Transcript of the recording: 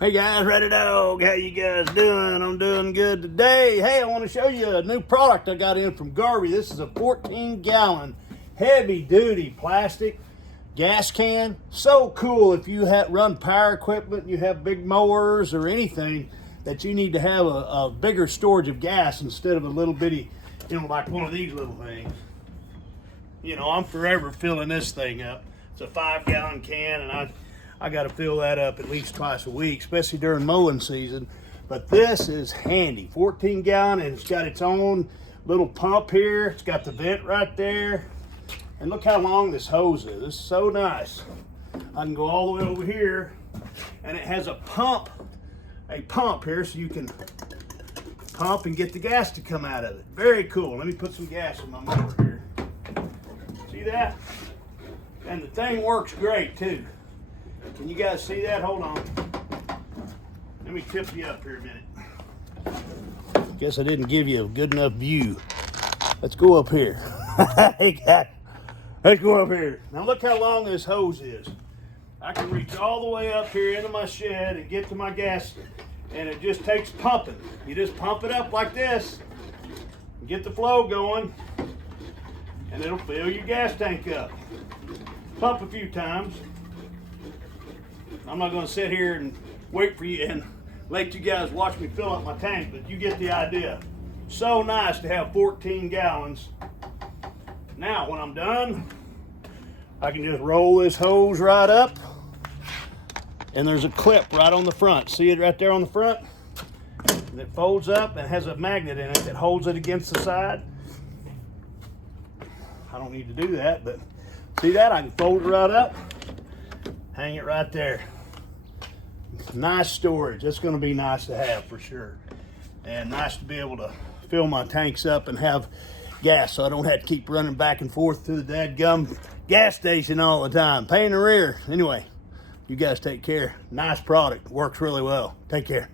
Hey guys, Ready Dog, how you guys doing? I'm doing good today. Hey, I want to show you a new product I got in from Garvey. This is a 14-gallon heavy-duty plastic gas can. So cool if you run power equipment, you have big mowers or anything that you need to have a bigger storage of gas instead of a little bitty, like one of these little things. I'm forever filling this thing up. It's a 5-gallon can, and I got to fill that up at least twice a week, especially during mowing season. But this is handy. 14-gallon, and it's got its own little pump here. It's got the vent right there. And look how long this hose is. This is so nice. I can go all the way over here, and it has a pump here so you can pump and get the gas to come out of it. Very cool. Let me put some gas in my motor here. See that? And the thing works great too. Can you guys see that? Hold on. Let me tip you up here a minute. Guess I didn't give you a good enough view. Let's go up here. Hey guys, let's go up here. Now look how long this hose is. I can reach all the way up here into my shed and get to my gas, and it just takes pumping. You just pump it up like this, and get the flow going, and it'll fill your gas tank up. Pump a few times. I'm not going to sit here and wait for you and let you guys watch me fill up my tank, but you get the idea. So nice to have 14 gallons. Now, when I'm done, I can just roll this hose right up, and there's a clip right on the front. See it right there on the front? And it folds up and has a magnet in it that holds it against the side. I don't need to do that, but see that? I can fold it right up, hang it right there. Nice storage. That's going to be nice to have for sure. And nice to be able to fill my tanks up and have gas so I don't have to keep running back and forth to the dadgum gas station all the time. Pain in the rear. Anyway, you guys take care. Nice product. Works really well. Take care.